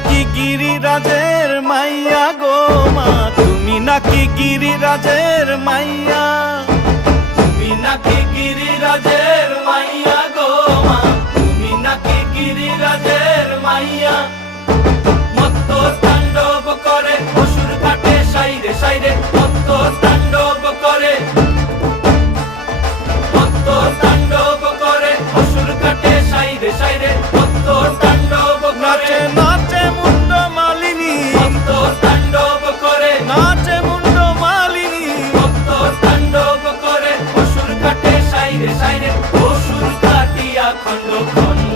নাকি গিরিরাজের মাইয়া গো মা, তুমি নাকি গিরিরাজের মাইয়া, তুমি নাকি গিরিরাজের মাইয়া গো মা, তুমি নাকি গিরিরাজের মাইয়া। মত্ত তাণ্ডব করে অসুর কাটে সাইরে সাইরে, মত্ত তাণ্ডব করে, মত্ত তাণ্ডব করে অসুর কাটে সাইরে সাইরে, মত্ত তাণ্ডব করে। নাচে নাচে মুন্ড মালিনী, মত্ত তাণ্ডব করে, নাচে মুন্ড মালিনী, মত্ত তাণ্ডব করে অসুর কাটে সাইরে সাইরে, অসুর কাটিয়া খণ্ড খণ্ড